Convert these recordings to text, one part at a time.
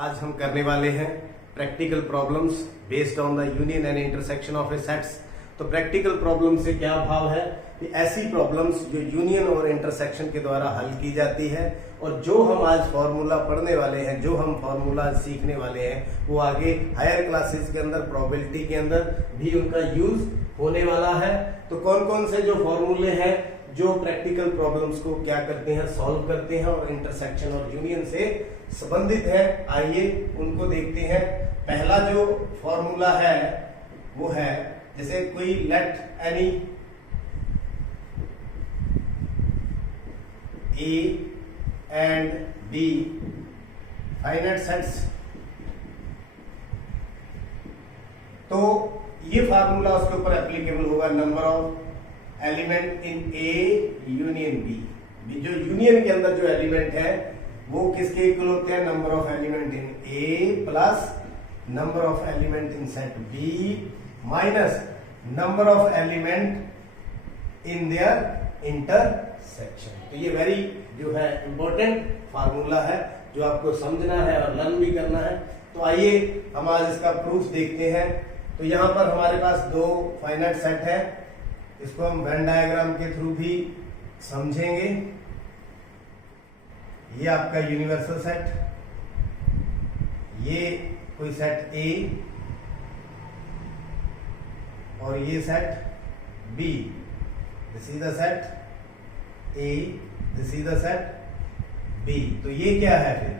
आज हम करने वाले हैं practical problems based on the union and intersection of A sets. तो प्रैक्टिकल प्रॉब्लम से क्या भाव है कि ऐसी प्रॉब्लम्स जो यूनियन और इंटरसेक्शन के द्वारा हल की जाती है, और जो हम आज फॉर्मूला पढ़ने वाले हैं, जो हम फॉर्मूला सीखने वाले हैं, वो आगे हायर क्लासेस के अंदर प्रोबेबिलिटी के अंदर भी उनका यूज होने वाला है। तो कौन कौन से जो फॉर्मूले हैं जो प्रैक्टिकल प्रॉब्लम्स को क्या करते हैं, सॉल्व करते हैं और इंटरसेक्शन और यूनियन से संबंधित है, आइए उनको देखते हैं। पहला जो फॉर्मूला है वो है, जैसे कोई let any A and B finite sets, तो ये फार्मूला उसके ऊपर एप्लीकेबल होगा। Number of element in A union B, जो यूनियन के अंदर जो एलिमेंट है वो किसके इक्वल होते हैं, number of element in A plus number of element in set B minus number of element in their intersection. तो ये वेरी जो है इंपॉर्टेंट फार्मूला है जो आपको समझना है और लर्न भी करना है। तो आइए हम आज इसका प्रूफ देखते हैं। तो यहां पर हमारे पास दो फाइनाइट सेट है, इसको हम वेन डायग्राम के थ्रू भी समझेंगे। ये आपका यूनिवर्सल सेट, ये कोई सेट ए और ये set B. This is the set A, this is the set B. तो ये क्या है फिर,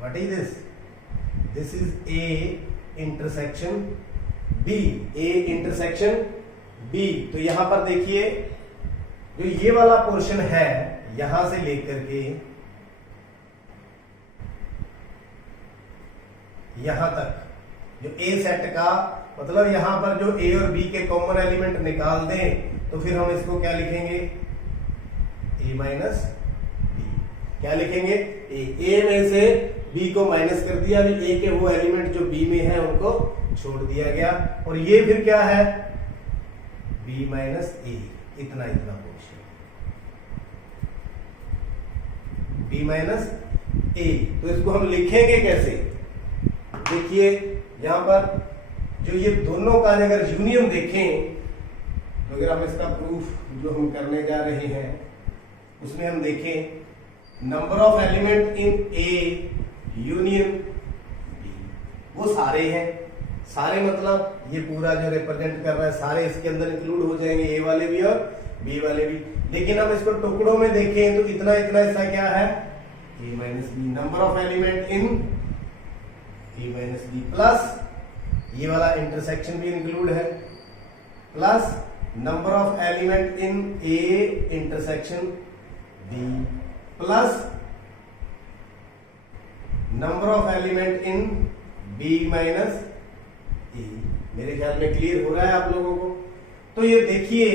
what is this, this is A intersection B, A intersection B. तो यहां पर देखिए जो ये वाला पोर्शन है यहां से लेकर के यहां तक, जो ए सेट का मतलब यहां पर जो ए और बी के कॉमन एलिमेंट निकाल दें तो फिर हम इसको क्या लिखेंगे, ए माइनस बी। क्या लिखेंगे, ए में से बी को माइनस कर दिया, अभी ए के वो एलिमेंट जो बी में है उनको छोड़ दिया गया, और ये फिर क्या है, बी माइनस ए, इतना इतना पोर्शन, बी माइनस ए। तो इसको हम लिखेंगे कैसे, देखिए यहां पर जो ये दोनों का अगर यूनियन देखें, तो अगर हम इसका प्रूफ जो हम करने जा रहे हैं उसमें हम देखें number of element in A union B, वो सारे हैं, सारे मतलब ये पूरा जो रिप्रेजेंट कर रहा है सारे इसके अंदर इंक्लूड हो जाएंगे, ए वाले भी और बी वाले भी। लेकिन हम इसको टुकड़ों में देखें तो इतना इतना ऐसा क्या है, A minus B. Number of element in A minus B plus ये वाला इंटरसेक्शन भी इंक्लूड है, plus number of element in A intersection B plus number of element in B minus A. मेरे ख्याल में क्लियर हो रहा है आप लोगों को। तो ये देखिए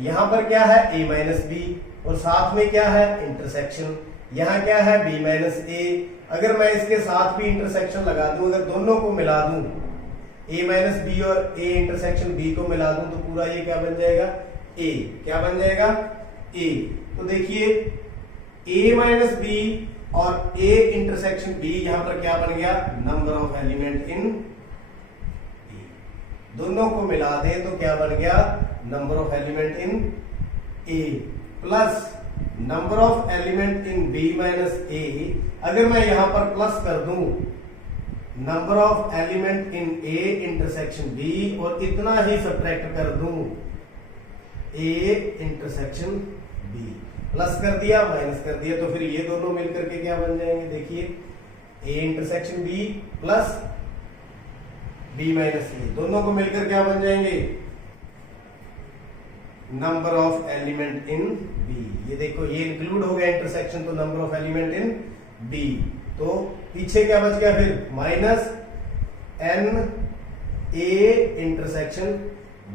यहां पर क्या है, ए माइनस बी, और साथ में क्या है, इंटरसेक्शन। यहां क्या है, बी माइनस ए। अगर मैं इसके साथ भी इंटरसेक्शन लगा दूं, अगर दोनों को मिला दूं, ए माइनस बी और ए इंटरसेक्शन बी को मिला दूं, तो पूरा ये क्या बन जाएगा, ए। क्या बन जाएगा, ए। तो देखिए ए माइनस बी और ए इंटरसेक्शन बी, यहां पर क्या बन गया, number of element in A. दोनों को मिला दें तो क्या बन गया, number of element in A plus number of element in B minus A. अगर मैं यहां पर प्लस कर दूं number of element in A intersection B, और इतना ही सब्ट्रैक्ट कर दूं ए इंटरसेक्शन बी, प्लस कर दिया माइनस कर दिया, तो फिर ये दोनों मिलकर के क्या बन जाएंगे, देखिए A intersection B plus B minus A, दोनों को मिलकर क्या बन जाएंगे, number of element in B. ये देखो ये इंक्लूड हो गया इंटरसेक्शन, तो number of element in B. तो पीछे क्या बच गया फिर, minus N A intersection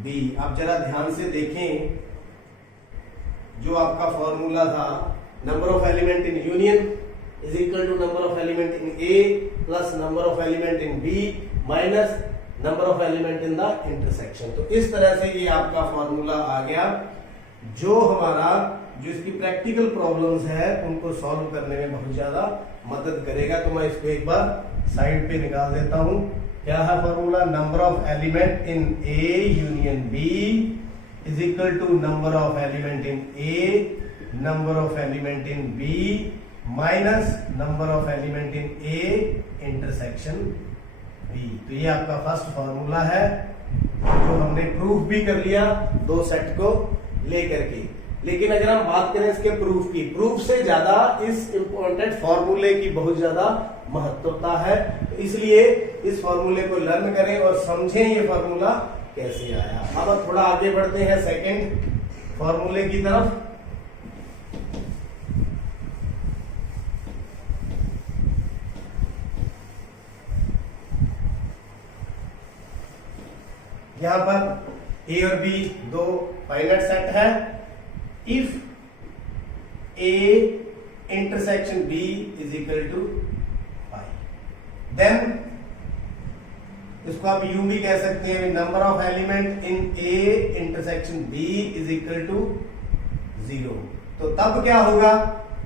B. अब जरा ध्यान से देखें, जो आपका फॉर्मूला था, number of element in union is equal to number of element in A plus number of element in B minus number of element in the intersection. तो इस तरह से ये आपका फॉर्मूला आ गया, जो हमारा जो इसकी प्रैक्टिकल प्रॉब्लम्स है उनको सॉल्व करने में बहुत ज्यादा मदद करेगा। तो मैं इसको एक बार साइड पे निकाल देता हूं। क्या है formula? Number of element in A union B is equal to number of element in A, number of element in B minus number of element in A intersection B. तो ये आपका फर्स्ट फॉर्मूला है जो हमने proof भी कर लिया दो सेट को लेकर के। लेकिन अगर हम बात करें इसके प्रूफ की, प्रूफ से ज्यादा इस इंपॉर्टेंट फॉर्मूले की बहुत ज्यादा महत्वता है। तो इसलिए इस फॉर्मूले को लर्न करें और समझें ये फॉर्मूला कैसे आया। अब थोड़ा आगे बढ़ते हैं सेकंड फॉर्मूले की तरफ। यहां पर ए और बी दो फाइनाइट सेट है। If A intersection B is equal to then इसको आप यूं भी कह सकते हैं, number of element in A intersection B is equal to 0। तो तब क्या होगा?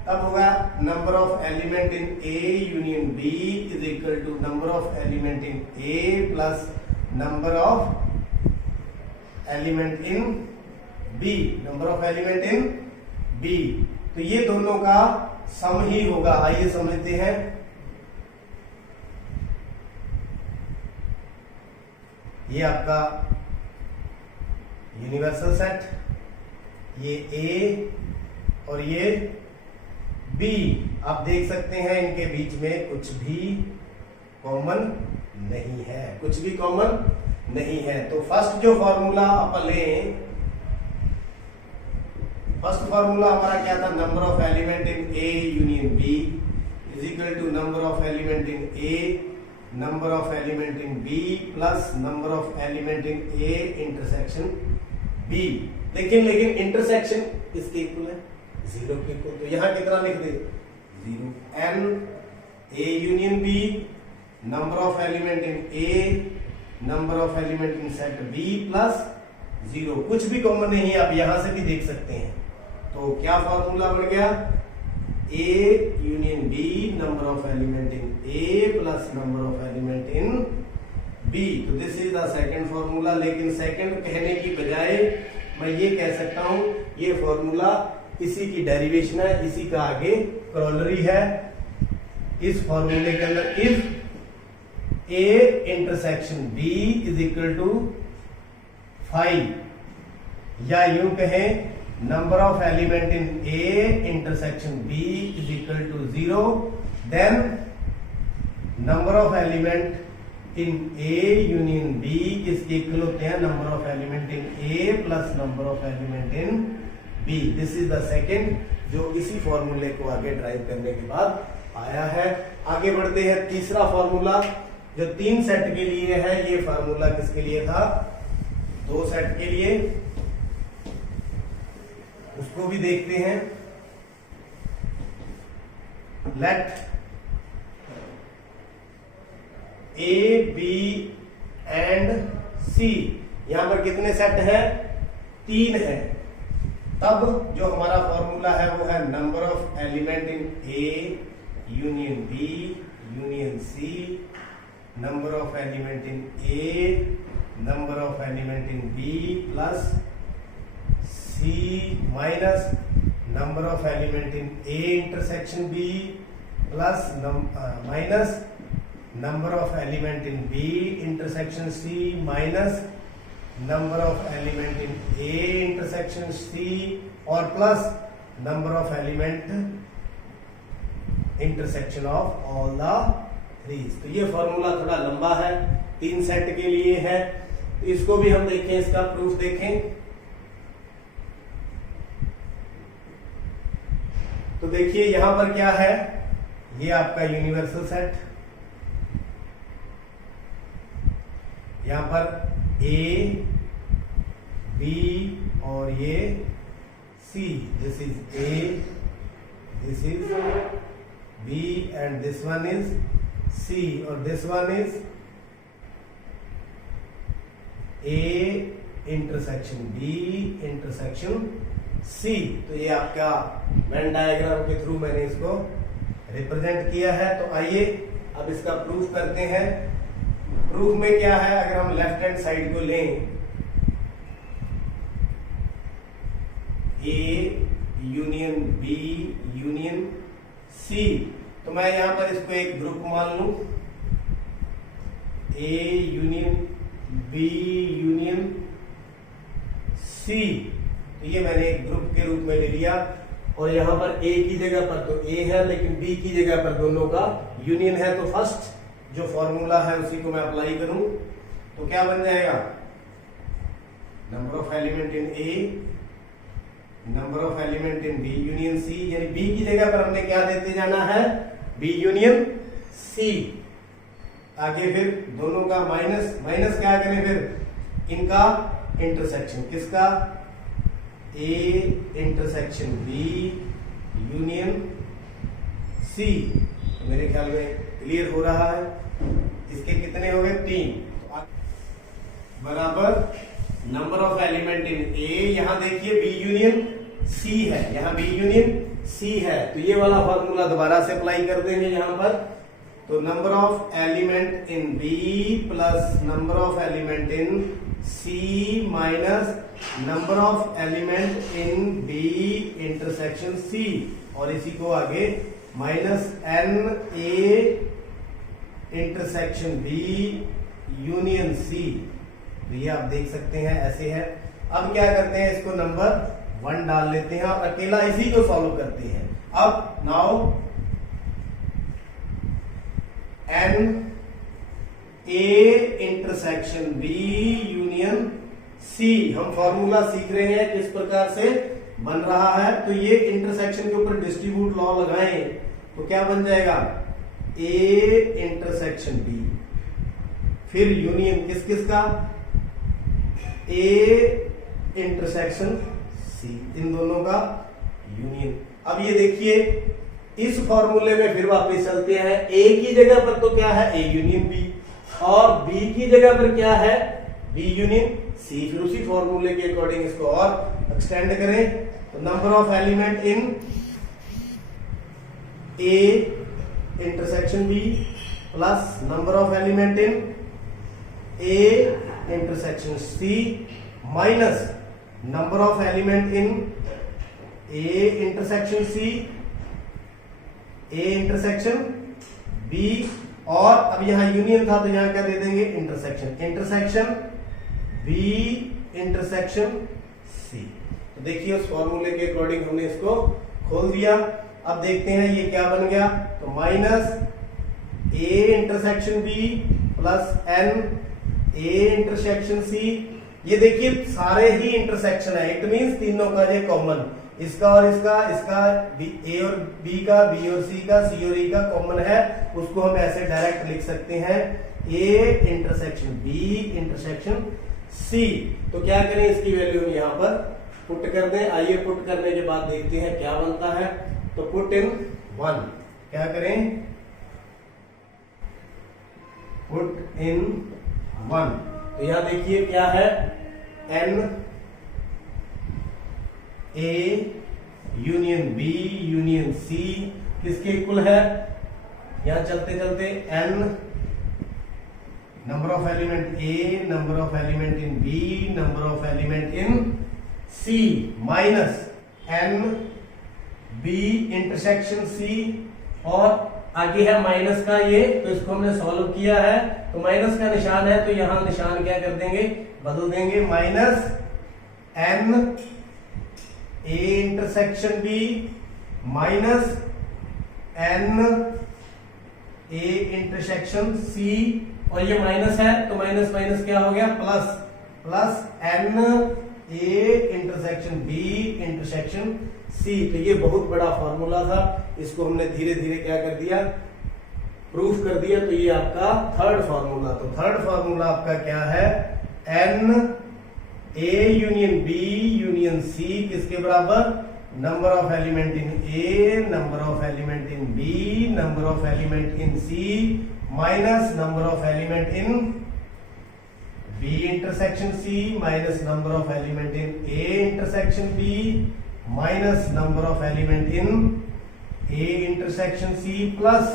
तब होगा number of element in A union B is equal to number of element in A plus number of element in B, number of element in B. तो ये दोनों का सम ही होगा। आइए समझते हैं। ये आपका यूनिवर्सल सेट, ये ए और ये बी। आप देख सकते हैं इनके बीच में कुछ भी कॉमन नहीं है, कुछ भी कॉमन नहीं है। तो फर्स्ट जो फॉर्मूला अपन लें, फर्स्ट फॉर्मूला हमारा क्या था? Number of element in A union B is equal to number of element in A, number of element in B plus number of element in A intersection B. लेकिन intersection इसके equal है 0 के equal. तो यहां कितना लिख दे? 0 N A union B, number of element in A, number of element in set B plus 0। कुछ भी कॉमन नहीं है, आप यहां से भी देख सकते हैं। तो क्या फॉर्मूला बन गया? A union B, number of element in A plus number of element in B. तो this is the second formula. लेकिन सेकंड कहने की बजाय मैं ये कह सकता हूं ये फॉर्मूला इसी की डेरिवेशन है, इसी का आगे करोलरी है। इस फॉर्मूले के अंदर if A intersection B is equal to 5, या यूं कहें number of element in A intersection B is equal to 0, then number of element in A union B इसके इक्वल होते हैं number of element in A plus number of element in B. This is the second, जो इसी फॉर्मूले को आगे drive करने के बाद आया है। आगे बढ़ते हैं। तीसरा फॉर्मूला जो 3 सेट के लिए है, ये फॉर्मूला किसके लिए था? 2 सेट के लिए। उसको भी देखते हैं। लेट ए बी एंड सी, यहां पर कितने सेट हैं? 3 है। तब जो हमारा फॉर्मूला है वो है number of element in A union B union C, number of element in A, number of element in B plus C minus number of element in A intersection B plus minus number of element in B intersection C minus number of element in A intersection C और plus number of element intersection of all the 3। तो ये formula थोड़ा लंबा है, 3 set के लिए है। तो इसको भी हम देखें, इसका प्रूफ देखें। तो देखिए यहां पर क्या है? ये आपका यूनिवर्सल सेट, यहां पर ए बी और ये C. This is A, this is B and this one is C और this one is A intersection B intersection C. तो ये आपका वेन डायग्राम के थ्रू मैंने इसको रिप्रेजेंट किया है। तो आइए अब इसका प्रूफ करते हैं। प्रूफ में क्या है, अगर हम लेफ्ट हैंड साइड को लें, A union B union C, तो मैं यहां पर इसको एक ग्रुप मान लूं, A union B union C. तो ये मैंने एक ग्रुप के रूप में ले लिया और यहां पर ए की जगह पर तो ए है, लेकिन बी की जगह पर दोनों का यूनियन है। तो फर्स्ट जो फॉर्मूला है उसी को मैं अप्लाई करूं तो क्या बन जाएगा, number of element in A, number of element in B union C, यानी बी की जगह पर हमने क्या देते जाना है, बी यूनियन सी। आगे फिर दोनों का माइनस, माइनस क्या करें फिर, इनका इंटरसेक्शन, किसका, A intersection B union C. तो मेरे ख्याल में क्लियर हो रहा है। इसके कितने हो गए, 3, बराबर नंबर ऑफ एलिमेंट इन ए, यहां देखिए बी यूनियन सी है, यहां बी यूनियन सी है, तो ये वाला फॉर्मूला दोबारा से अप्लाई कर देंगे यहां पर। तो number of element in B plus number of element in C minus number of element in B intersection C, और इसी को आगे minus N A intersection B union C. तो ये आप देख सकते हैं ऐसे है। अब क्या करते हैं, इसको नंबर 1 डाल लेते हैं और अकेला इसी को सॉल्व करते हैं। अब now N A intersection B union C, हम फॉर्मूला सीख रहे हैं किस प्रकार से बन रहा है। तो ये इंटरसेक्शन के ऊपर डिस्ट्रीब्यूट लॉ लगाएं तो क्या बन जाएगा, ए इंटरसेक्शन बी, फिर यूनियन किस किस का, ए इंटरसेक्शन सी, इन दोनों का यूनियन। अब ये देखिए इस फॉर्मूले में फिर वापस चलते हैं। ए की जगह पर तो क्या है, ए यूनियन बी, और बी की जगह पर क्या है, बी यूनियन सी। फिर उसी फॉर्मूले के अकॉर्डिंग इसको और एक्सटेंड करें। तो number of element in A intersection B plus number of element in A intersection C minus number of element in A intersection C, A intersection B, और अब यहां यूनियन था तो यहां क्या दे देंगे, intersection, intersection B intersection C. तो देखिए उस फॉर्मूले के अकॉर्डिंग हमने इसको खोल दिया। अब देखते हैं ये क्या बन गया, तो minus A intersection B plus N A intersection C. ये देखिए सारे ही इंटरसेक्शन है, इट मींस तीनों का ये कॉमन, इसका और इसका ए और बी का, बी और सी का, सी और ई का कॉमन है, उसको हम ऐसे डायरेक्ट लिख सकते हैं, A intersection B intersection C. तो क्या करें, इसकी वैल्यू हम यहां पर पुट कर दें। आइए पुट करने के बाद देखते हैं क्या बनता है। तो पुट इन 1, क्या करें, पुट इन 1। तो यहां देखिए क्या है, N A union B union C किसके इक्वल है, यहां चलते चलते N number of element A, number of element in B, number of element in C minus N B intersection C, और आगे है माइनस का ये, तो इसको हमने सॉल्व किया है तो माइनस का निशान है, तो यहां निशान क्या कर देंगे, बदल देंगे, minus N A intersection B minus N A intersection C, और ये माइनस है तो माइनस माइनस क्या हो गया, plus, plus N A intersection B intersection C. तो ये बहुत बड़ा फॉर्मूला था, इसको हमने धीरे धीरे क्या कर दिया, प्रूफ कर दिया। तो ये आपका थर्ड फॉर्मूला। तो थर्ड फॉर्मूला आपका क्या है, N A union B union C किसके बराबर, number of element in A, number of element in B, number of element in C minus number of element in B intersection C minus number of element in A intersection B minus number of element in A intersection C plus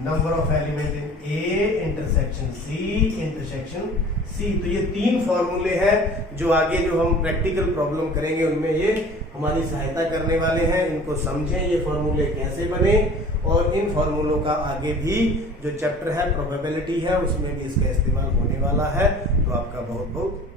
number of element in A intersection C intersection C. तो ये तीन फॉर्मूले हैं जो आगे जो हम practical problem करेंगे उनमें ये हमारी सहायता करने वाले हैं। इनको समझें ये फॉर्मूले कैसे बने, और इन फॉर्मूलों का आगे भी जो चैप्टर है प्रोबेबिलिटी है उसमें भी इसका इस्तेमाल होने वाला है। तो आपका बहुत बहुत